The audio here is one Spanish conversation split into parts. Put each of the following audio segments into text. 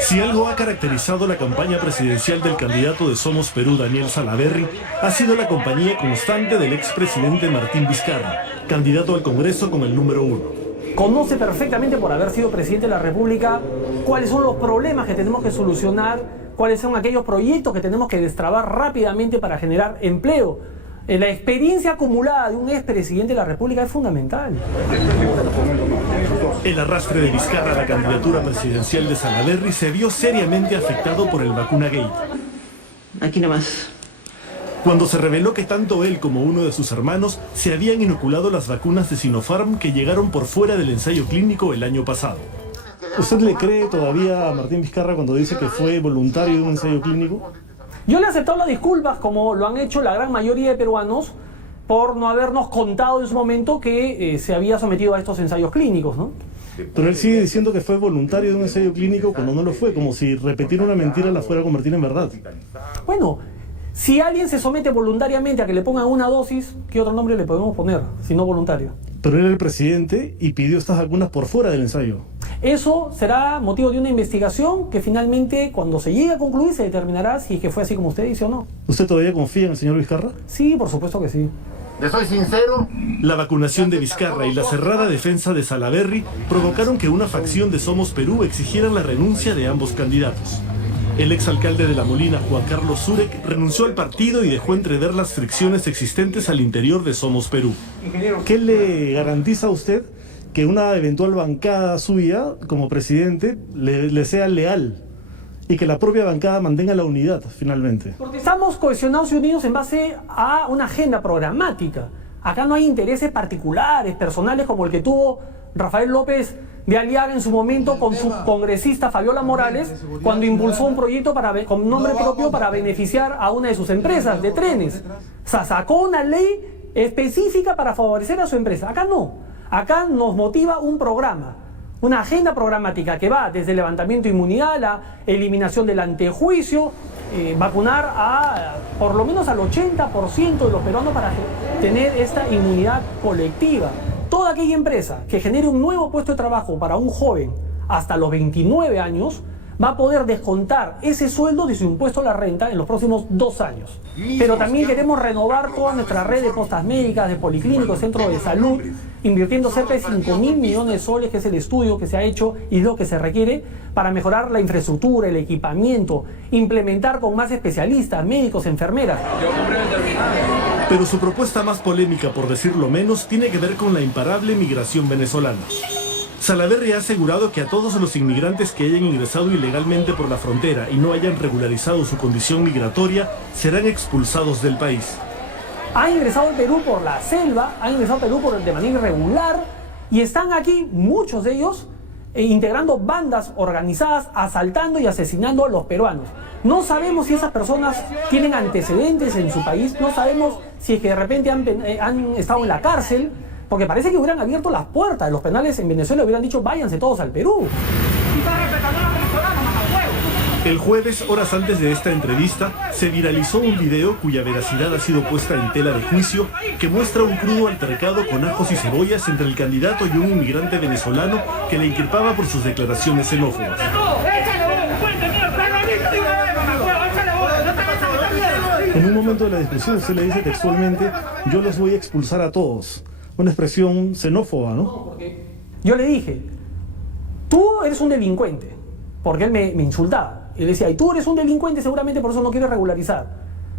Si algo ha caracterizado la campaña presidencial del candidato de Somos Perú, Daniel Salaverry, ha sido la compañía constante del expresidente Martín Vizcarra, candidato al Congreso con el número 1. Conoce perfectamente, por haber sido presidente de la República, cuáles son los problemas que tenemos que solucionar, cuáles son aquellos proyectos que tenemos que destrabar rápidamente para generar empleo. La experiencia acumulada de un expresidente de la República es fundamental. El arrastre de Vizcarra a la candidatura presidencial de Salaverry se vio seriamente afectado por el Vacuna Gate. Aquí nomás. Cuando se reveló que tanto él como uno de sus hermanos se habían inoculado las vacunas de Sinopharm que llegaron por fuera del ensayo clínico el año pasado. ¿Usted le cree todavía a Martín Vizcarra cuando dice que fue voluntario de un ensayo clínico? Yo le he aceptado las disculpas, como lo han hecho la gran mayoría de peruanos, por no habernos contado en su momento que se había sometido a estos ensayos clínicos, ¿no? Pero él sigue diciendo que fue voluntario de un ensayo clínico cuando no lo fue, como si repetir una mentira la fuera a convertir en verdad. Bueno, si alguien se somete voluntariamente a que le pongan una dosis, ¿qué otro nombre le podemos poner, si no voluntario? Pero él era el presidente y pidió estas vacunas por fuera del ensayo. Eso será motivo de una investigación que finalmente, cuando se llegue a concluir, se determinará si es que fue así como usted dice o no. ¿Usted todavía confía en el señor Vizcarra? Sí, por supuesto que sí. Le soy sincero. La vacunación de Vizcarra y la cerrada defensa de Salaverry provocaron que una facción de Somos Perú exigiera la renuncia de ambos candidatos. El exalcalde de La Molina, Juan Carlos Zurek, renunció al partido y dejó entrever las fricciones existentes al interior de Somos Perú. ¿Qué le garantiza a usted que una eventual bancada suya como presidente le sea leal y que la propia bancada mantenga la unidad finalmente? Porque estamos cohesionados y unidos en base a una agenda programática. Acá no hay intereses particulares, personales, como el que tuvo Rafael López de Aliaga en su momento con su congresista Fabiola Morales, cuando impulsó un proyecto con nombre propio para beneficiar a una de sus empresas de trenes. O sea, sacó una ley específica para favorecer a su empresa. Acá no. Acá nos motiva un programa, una agenda programática que va desde el levantamiento de inmunidad, la eliminación del antejuicio, vacunar a por lo menos al 80% de los peruanos para tener esta inmunidad colectiva. Toda aquella empresa que genere un nuevo puesto de trabajo para un joven hasta los 29 años va a poder descontar ese sueldo de su impuesto a la renta en los próximos 2 años. Pero también queremos renovar toda nuestra red de postas médicas, de policlínicos, centros de salud, invirtiendo cerca de 5.000 millones de soles, que es el estudio que se ha hecho y lo que se requiere para mejorar la infraestructura, el equipamiento, implementar con más especialistas, médicos, enfermeras. Pero su propuesta más polémica, por decirlo menos, tiene que ver con la imparable migración venezolana. Salaverry ha asegurado que a todos los inmigrantes que hayan ingresado ilegalmente por la frontera y no hayan regularizado su condición migratoria serán expulsados del país. Han ingresado al Perú por la selva, han ingresado al Perú de manera irregular y están aquí, muchos de ellos, integrando bandas organizadas, asaltando y asesinando a los peruanos. No sabemos si esas personas tienen antecedentes en su país, no sabemos si es que de repente han estado en la cárcel, porque parece que hubieran abierto las puertas de los penales en Venezuela y hubieran dicho váyanse todos al Perú. El jueves, horas antes de esta entrevista, se viralizó un video cuya veracidad ha sido puesta en tela de juicio que muestra un crudo altercado con ajos y cebollas entre el candidato y un inmigrante venezolano que le inculpaba por sus declaraciones xenófobas. En un momento de la discusión usted le dice textualmente: yo los voy a expulsar a todos. Una expresión xenófoba, ¿no? No, porque yo le dije, tú eres un delincuente, porque él me insultaba. Y le decía, y tú eres un delincuente, seguramente por eso no quieres regularizar,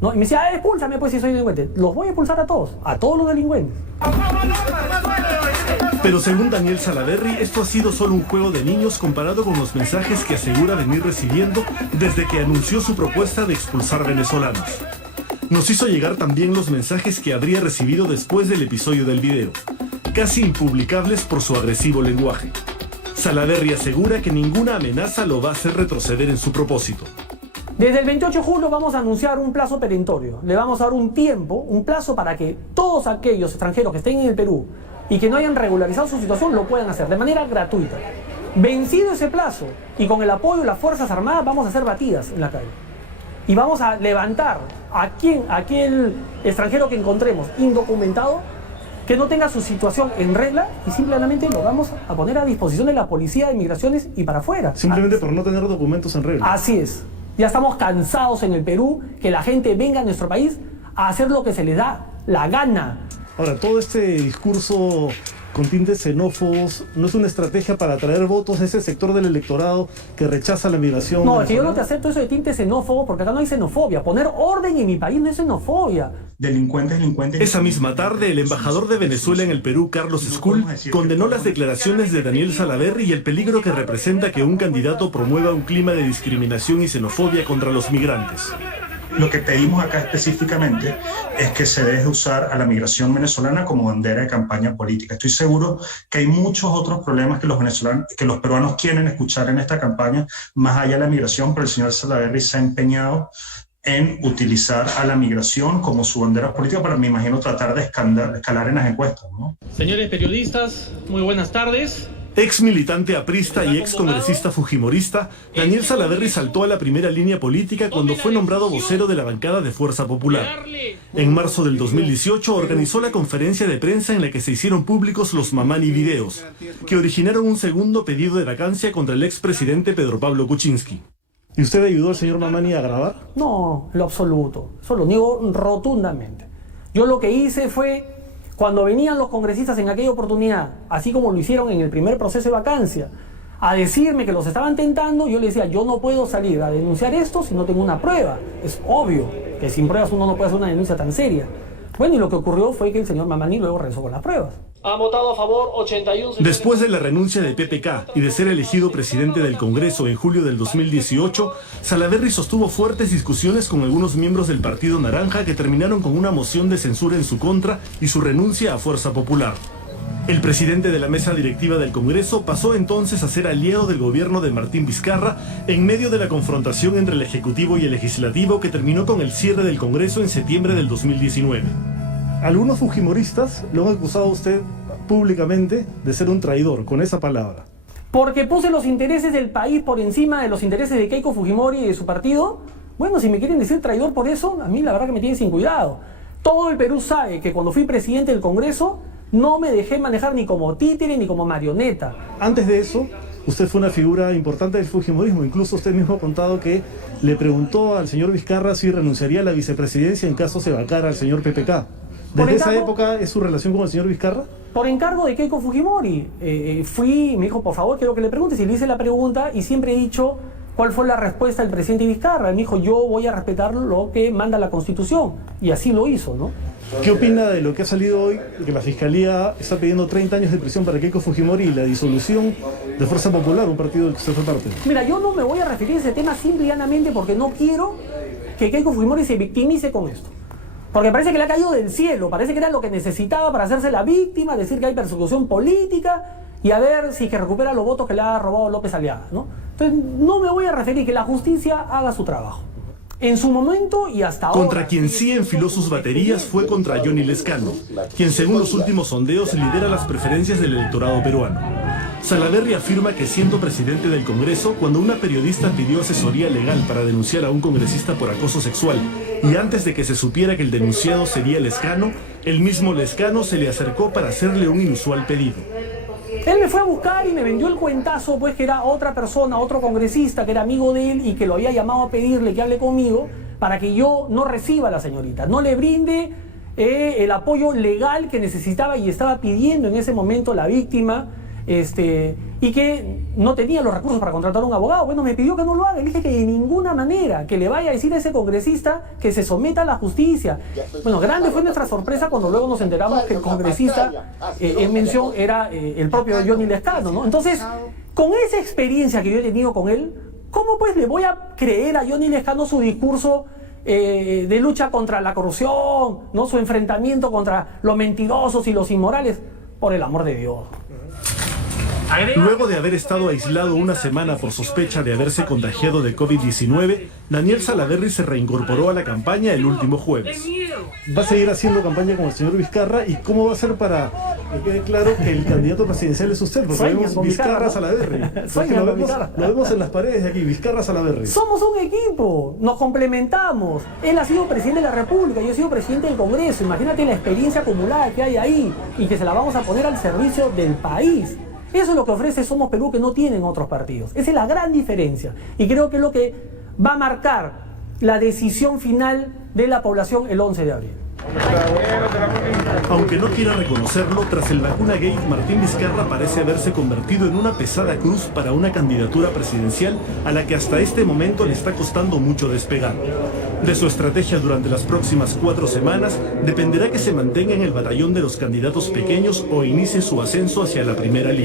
¿no? Y me decía, expúlsame pues si soy delincuente. Los voy a expulsar a todos los delincuentes. Pero según Daniel Salaverry, esto ha sido solo un juego de niños comparado con los mensajes que asegura venir recibiendo desde que anunció su propuesta de expulsar venezolanos. Nos hizo llegar también los mensajes que habría recibido después del episodio del video, casi impublicables por su agresivo lenguaje. Salaverry asegura que ninguna amenaza lo va a hacer retroceder en su propósito. Desde el 28 de julio vamos a anunciar un plazo perentorio. Le vamos a dar un tiempo, un plazo para que todos aquellos extranjeros que estén en el Perú y que no hayan regularizado su situación lo puedan hacer de manera gratuita. Vencido ese plazo y con el apoyo de las Fuerzas Armadas vamos a hacer batidas en la calle. Y vamos a levantar a aquel extranjero que encontremos indocumentado que no tenga su situación en regla y simplemente lo vamos a poner a disposición de la Policía de Migraciones y para afuera. Simplemente por no tener documentos en regla. Así es. Ya estamos cansados en el Perú que la gente venga a nuestro país a hacer lo que se le da la gana. Ahora, todo este discurso con tintes xenófobos no es una estrategia para atraer votos de ese sector del electorado que rechaza la migración. No, es que yo no te acepto eso de tinte xenófobo porque acá no hay xenofobia. Poner orden en mi país no es xenofobia. Delincuentes. Esa misma tarde, el embajador de Venezuela en el Perú, Carlos Skull, condenó las declaraciones de Daniel Salaverry y el peligro que representa que un candidato promueva un clima de discriminación y xenofobia contra los migrantes. Lo que pedimos acá específicamente es que se deje usar a la migración venezolana como bandera de campaña política. Estoy seguro que hay muchos otros problemas que los peruanos quieren escuchar en esta campaña, más allá de la migración, pero el señor Salaverry se ha empeñado en utilizar a la migración como su bandera política para, me imagino, tratar de escalar en las encuestas, ¿no? Señores periodistas, muy buenas tardes. Ex militante aprista y ex congresista fujimorista, Daniel Salaverry saltó a la primera línea política cuando fue nombrado vocero de la bancada de Fuerza Popular. En marzo del 2018 organizó la conferencia de prensa en la que se hicieron públicos los Mamani videos, que originaron un segundo pedido de vacancia contra el expresidente Pedro Pablo Kuczynski. ¿Y usted ayudó al señor Mamani a grabar? No, en lo absoluto. Eso lo niego rotundamente. Yo lo que hice fue, cuando venían los congresistas en aquella oportunidad, así como lo hicieron en el primer proceso de vacancia, a decirme que los estaban tentando, yo les decía, yo no puedo salir a denunciar esto si no tengo una prueba. Es obvio que sin pruebas uno no puede hacer una denuncia tan seria. Bueno, y lo que ocurrió fue que el señor Mamani luego regresó con las pruebas. Han votado a favor 81... Después de la renuncia de PPK y de ser elegido presidente del Congreso en julio del 2018, Salaverry sostuvo fuertes discusiones con algunos miembros del Partido Naranja que terminaron con una moción de censura en su contra y su renuncia a Fuerza Popular. El presidente de la mesa directiva del Congreso pasó entonces a ser aliado del gobierno de Martín Vizcarra en medio de la confrontación entre el Ejecutivo y el Legislativo que terminó con el cierre del Congreso en septiembre del 2019. Algunos fujimoristas lo han acusado a usted públicamente de ser un traidor, con esa palabra. Porque puse los intereses del país por encima de los intereses de Keiko Fujimori y de su partido. Bueno, si me quieren decir traidor por eso, a mí la verdad que me tienen sin cuidado. Todo el Perú sabe que cuando fui presidente del Congreso no me dejé manejar ni como títere ni como marioneta. Antes de eso, usted fue una figura importante del fujimorismo. Incluso usted mismo ha contado que le preguntó al señor Vizcarra si renunciaría a la vicepresidencia en caso se vacara al señor PPK. ¿Desde esa época es su relación con el señor Vizcarra? Por encargo de Keiko Fujimori. Fui y me dijo, por favor, quiero que le pregunte. Y le hice la pregunta y siempre he dicho cuál fue la respuesta del presidente Vizcarra. Él me dijo, yo voy a respetar lo que manda la Constitución. Y así lo hizo, ¿no? ¿Qué opina de lo que ha salido hoy, que la Fiscalía está pidiendo 30 años de prisión para Keiko Fujimori y la disolución de Fuerza Popular, un partido del que usted fue parte? Mira, yo no me voy a referir a ese tema simple y llanamente porque no quiero que Keiko Fujimori se victimice con esto. Porque parece que le ha caído del cielo, parece que era lo que necesitaba para hacerse la víctima, decir que hay persecución política y a ver si que recupera los votos que le ha robado López Aliaga, ¿no? Entonces no me voy a referir, que la justicia haga su trabajo. En su momento y hasta ahora... Contra quien sí enfiló sus baterías fue contra Johnny Lescano, quien según los últimos sondeos lidera las preferencias del electorado peruano. Salaverry afirma que siendo presidente del Congreso, cuando una periodista pidió asesoría legal para denunciar a un congresista por acoso sexual y antes de que se supiera que el denunciado sería Lescano, el mismo Lescano se le acercó para hacerle un inusual pedido. Él me fue a buscar y me vendió el cuentazo, pues que era otra persona, otro congresista que era amigo de él y que lo había llamado a pedirle que hable conmigo para que yo no reciba a la señorita, no le brinde el apoyo legal que necesitaba y estaba pidiendo en ese momento la víctima, y que no tenía los recursos para contratar a un abogado. Bueno, me pidió que no lo haga. Le dije que de ninguna manera, que le vaya a decir a ese congresista que se someta a la justicia. Bueno, grande fue nuestra sorpresa cuando luego nos enteramos que el congresista en mención era el propio Johnny Lescano, ¿no? Entonces, con esa experiencia que yo he tenido con él, ¿cómo pues le voy a creer a Johnny Lescano su discurso de lucha contra la corrupción, ¿no? Su enfrentamiento contra los mentirosos y los inmorales? Por el amor de Dios. Luego de haber estado aislado una semana por sospecha de haberse contagiado de COVID-19, Daniel Salaverry se reincorporó a la campaña el último jueves. ¿Va a seguir haciendo campaña con el señor Vizcarra? ¿Y cómo va a ser para que quede claro que el candidato presidencial es usted? Porque vemos Vizcarra, Salaverry. Lo vemos en las paredes de aquí, Vizcarra, Salaverry. Somos un equipo, nos complementamos. Él ha sido presidente de la República, yo he sido presidente del Congreso. Imagínate la experiencia acumulada que hay ahí y que se la vamos a poner al servicio del país. Eso es lo que ofrece Somos Perú, que no tienen otros partidos. Esa es la gran diferencia. Y creo que es lo que va a marcar la decisión final de la población el 11 de abril. Aunque no quiera reconocerlo, tras el vacuna gate, Martín Vizcarra parece haberse convertido en una pesada cruz para una candidatura presidencial a la que hasta este momento le está costando mucho despegar. De su estrategia durante las próximas 4 semanas dependerá que se mantenga en el batallón de los candidatos pequeños o inicie su ascenso hacia la primera línea.